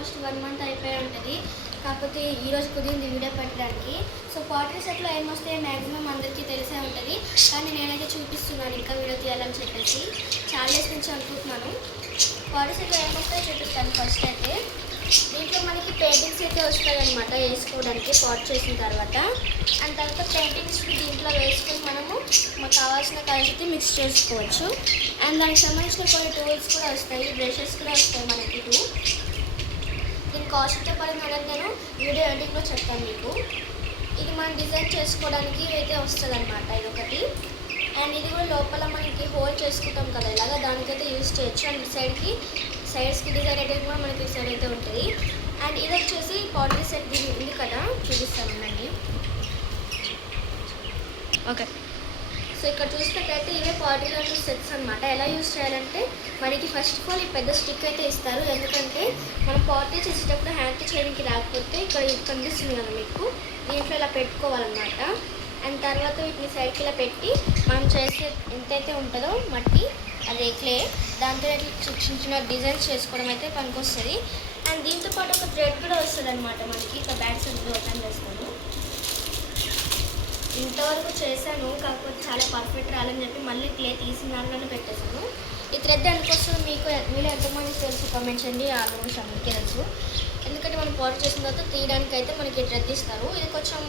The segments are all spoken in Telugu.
ఆల్మోస్ట్ 1 మంత్ అయిపోయి ఉంటుంది. కాకపోతే ఈరోజు కుదిరింది వీడియో పెట్టడానికి. సో పాటరీ సెట్లో ఏమొస్తే మ్యాక్సిమం అందరికీ తెలిసే ఉంటుంది, కానీ నేనైతే చూపిస్తున్నాను ఇంకా వీడియో తీయాలని చెప్పేసి. చాలా డేస్ నుంచి అనుకుంటున్నాను. పాటరీ సెట్లో ఏమొస్తాయో చూపిస్తాను. ఫస్ట్ అయితే దీంట్లో మనకి పెయింటింగ్స్ అయితే వస్తాయి అనమాట వేసుకోవడానికి పాట్ చేసిన తర్వాత. అండ్ తర్వాత పెయింటింగ్స్కి దీంట్లో వేసుకొని మనము మాకు కావాల్సిన కలర్స్ అయితే మిక్స్ చేసుకోవచ్చు. అండ్ దానికి సంబంధించిన కొన్ని టూల్స్ కూడా వస్తాయి, బ్రషెస్ కూడా వస్తాయి మనకి. దీని కాస్ట్ చెప్పాలని అనేది నేను వీడియో ఎడిటింగ్లో చెప్తాను మీకు. ఇది మనం డిజైన్ చేసుకోవడానికి అయితే వస్తుంది అనమాట ఇదొకటి. అండ్ ఇది కూడా లోపల మనకి హోల్ చేసుకుంటాం కదా ఇలాగా, దానికైతే యూజ్ చేయొచ్చు. అండ్ సైడ్స్కి డిజైన్ అయితే కూడా మనకి సైడ్ అయితే ఉంటుంది. అండ్ ఇది వచ్చేసి పాటరీ సెట్ దీని ఉంది కదా, చూపిస్తాను అండి. ఓకే, సో ఇక్కడ చూసినట్లయితే ఇవే పాటరీలో సెట్స్ అనమాట. ఎలా యూజ్ చేయాలంటే మనకి ఫస్ట్ ఆఫ్ ఆల్ ఈ పెద్ద స్టిక్ అయితే ఇస్తారు, ఎందుకంటే మనం పాటరీ చేసేటప్పుడు హ్యాండ్ చేయడానికి రాకపోతే ఇక్కడ కనిపిస్తుంది కదా మీకు, దీంట్లో ఇలా పెట్టుకోవాలన్నమాట. అండ్ తర్వాత వీటిని సైడ్కి ఇలా పెట్టి మనం చేసే ఎంతైతే ఉంటుందో మట్టి అదే క్లే, దాంతో చిన్న చిన్న డిజైన్స్ చేసుకోవడం అయితే పనికొస్తుంది. అండ్ దీంతో పాటు ఒక థ్రెడ్ కూడా వస్తుంది అనమాట మనకి. ఇక బ్యాక్ సైడ్ ఓపెన్ చేస్తాను. ఇంతవరకు చేశాను, కాకపోతే చాలా పర్ఫెక్ట్ రాలని చెప్పి మళ్ళీ క్లే తీసి దాంట్లోనే పెట్టేశాను. ఈ థ్రెడ్ ఎందుకొస్తుందో మీరు ఎంతమంది తెలుసు కామెంట్ చేయండి. ఆల్మోస్ట్ అందరికీ తెలుసు, ఎందుకంటే మనం పాటర్ చేసిన తర్వాత తీయడానికి అయితే మనకి థ్రెడ్ ఇస్తారు. ఇది కొంచెం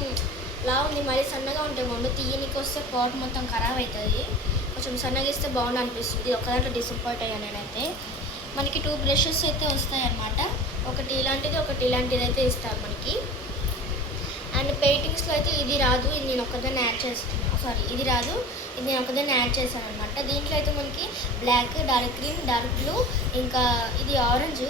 లా ఉంది, మరీ సన్నగా ఉంటే బాగుండు, తీయనికి వస్తే పాట్ మొత్తం ఖరాబ్ అవుతుంది. కొంచెం సన్నగా ఇస్తే బాగుండు అనిపిస్తుంది. ఒక దాంట్లో డిసప్పాయింట్ అయ్యాను నేనైతే. మనకి 2 బ్రషెస్ అయితే వస్తాయి అన్నమాట, ఒకటి ఇలాంటిది ఒకటి ఇలాంటిది అయితే ఇస్తారు మనకి. అండ్ పెయింటింగ్స్లో అయితే ఇది రాదు, ఇది నేను ఒకదాన్ని యాడ్ చేస్తాను. ఇది రాదు, ఇది నేను ఒకదాన్ని యాడ్ చేశాను అనమాట. దీంట్లో అయితే మనకి black, dark green, dark blue, ఇంకా ఇది ఆరెంజ్,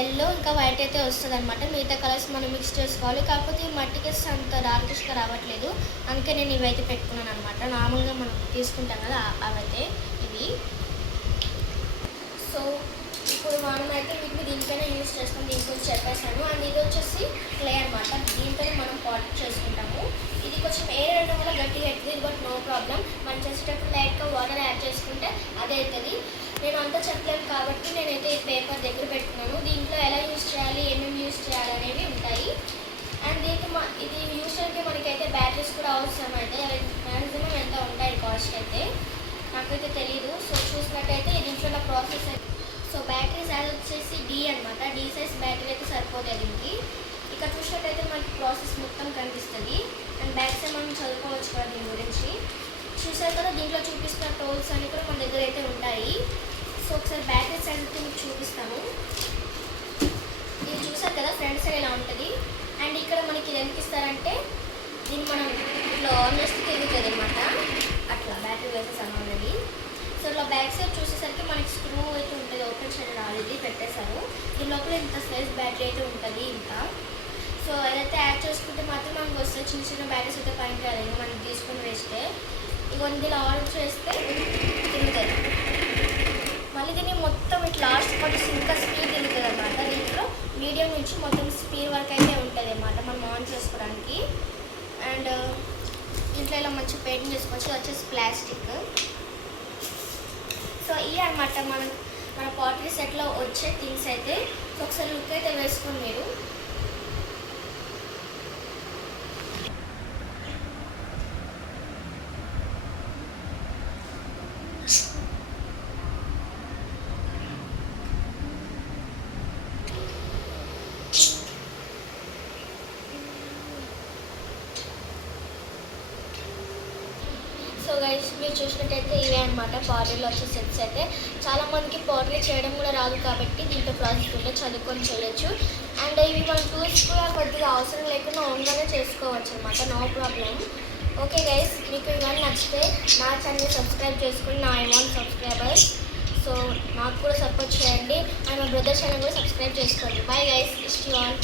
ఎల్లో, ఇంకా వైట్ అయితే వస్తుంది అనమాట. మిగతా కలర్స్ మనం మిక్స్ చేసుకోవాలి. కాకపోతే మట్టికి అంత డార్కిష్గా రావట్లేదు, అందుకే నేను ఇవైతే పెట్టుకున్నాను అనమాట. నార్మల్గా మనం తీసుకుంటాం కదా అవైతే ఇవి. సో ఇప్పుడు మనమైతే వీటిని దీనిపైన యూజ్ చేస్తాం, దీని గురించి చెప్పేసాను. అండ్ ఇది వచ్చేసి క్లే అనమాట, దీంతో మనం పాట్ చేసుకుంటాము. ఇది కొంచెం ఎయిర్ వేయడం వల్ల గట్టిగా అవుతుంది, బట్ నో ప్రాబ్లం. మనం చేసేటప్పుడు లైట్గా వాటర్ యాడ్ చేసుకుంటే అదే అవుతుంది. నేను అంతా చెప్పలేను కాబట్టి నేనైతే ఈ పేపర్ దగ్గర పెట్టుకున్నాను. దీంట్లో ఎలా యూజ్ చేయాలి, ఏమేమి యూజ్ చేయాలి అనేవి ఉంటాయి. అండ్ దీంట్లో ఇది యూజ్ చేయడానికి మనకైతే బ్యాటరీస్ కూడా అవసరం అయితే, అవి మ్యాక్సిమం ఎంత ఉంటాయి కాస్ట్ అయితే నాకైతే తెలియదు. సో చూసినట్టయితే దీంట్లో ప్రాసెస్ అయితే, సో బ్యాటరీ సైజ్ వచ్చేసి D అనమాట. D సైజ్ బ్యాటరీ అయితే సరిపోతుంది దీనికి. ఇక్కడ చూసినట్టయితే మనకి ప్రాసెస్ మొత్తం కనిపిస్తుంది. అండ్ బ్యాక్ సైడ్ మనం చదువుకోవచ్చు కదా దీని గురించి. చూసారు కదా, దీంట్లో చూపిస్తున్న టోల్స్ అన్నీ కూడా మన దగ్గర అయితే ఉంటాయి. సో ఒకసారి బ్యాటరీ సైడ్ అయితే మీకు చూపిస్తాను. ఇది చూసారు కదా, ఫ్రంట్ సైడ్ ఇలా ఉంటుంది. అండ్ ఇక్కడ మనకి ఇది ఎందుకు ఇస్తారంటే, దీన్ని మనం ఇట్లా ఆన్ చేస్తే తిరుగుతుంది అనమాట. అట్లా బ్యాటరీ వేసేసాను అనేది. సో ఇలా బ్యాక్ సైడ్ చూసేసరికి మనకి స్క్రూ అయితే ఉంటుంది, ఓపెన్ చేయడం ఆల్రెడీ పెట్టేశారు. దీని లోపల ఇంత సైజ్ బ్యాటరీ అయితే ఉంటుంది ఇంకా. సో ఏదైతే యాడ్ చేసుకుంటే మాత్రం మనకు వస్తే చిన్న చిన్న బ్యాటరీస్ అయితే పైన కాదు, ఇంకా మనం తీసుకుని వేస్తే ఇవన్నీ ఇలా ఆన్ చేస్తే తిరుగుతుంది. మళ్ళీ దీన్ని మొత్తం ఇట్లా లాస్ట్ కొంచెం ఇంకా స్పీడ్ తిరుగుతుంది అనమాట. దీంట్లో మీడియం నుంచి మొత్తం స్పీడ్ వరకు అయితే ఉంటుంది అన్నమాట మనం ఆన్ చేసుకోవడానికి. అండ్ దీంట్లో ఇలా మంచి పెయింటింగ్ చేసుకోవచ్చు. వచ్చేసి ప్లాస్టిక్. సో ఇవి అనమాట మన పాటరీ సెట్లో వచ్చే థింగ్స్ అయితే. సో ఒకసారి లుక్ అయితే వేసుకోండి మీరు. సో గైస్, మీరు చూసినట్టయితే ఇవే అనమాట పాటరీలో వచ్చే సెట్స్ అయితే. చాలామందికి పాటరీ చేయడం కూడా రాదు కాబట్టి దీంట్లో ప్రాసెస్ ఉంటే చదువుకొని చేయొచ్చు. అండ్ ఇవి మన టూల్స్ కూడా కొద్దిగా అవసరం లేకుండా ఓన్గానే చేసుకోవచ్చు అనమాట, నో ప్రాబ్లం. ఓకే గైస్, మీకు ఇవన్నీ నచ్చితే నా ఛానల్ని సబ్స్క్రైబ్ చేసుకుని నా 1 సబ్స్క్రైబర్స్. సో నాకు కూడా సపోర్ట్ చేయండి. అండ్ మా బ్రదర్ ఛానల్ కూడా సబ్స్క్రైబ్ చేసుకోండి. బై గైస్, ఇస్ట్ యూ ఆల్.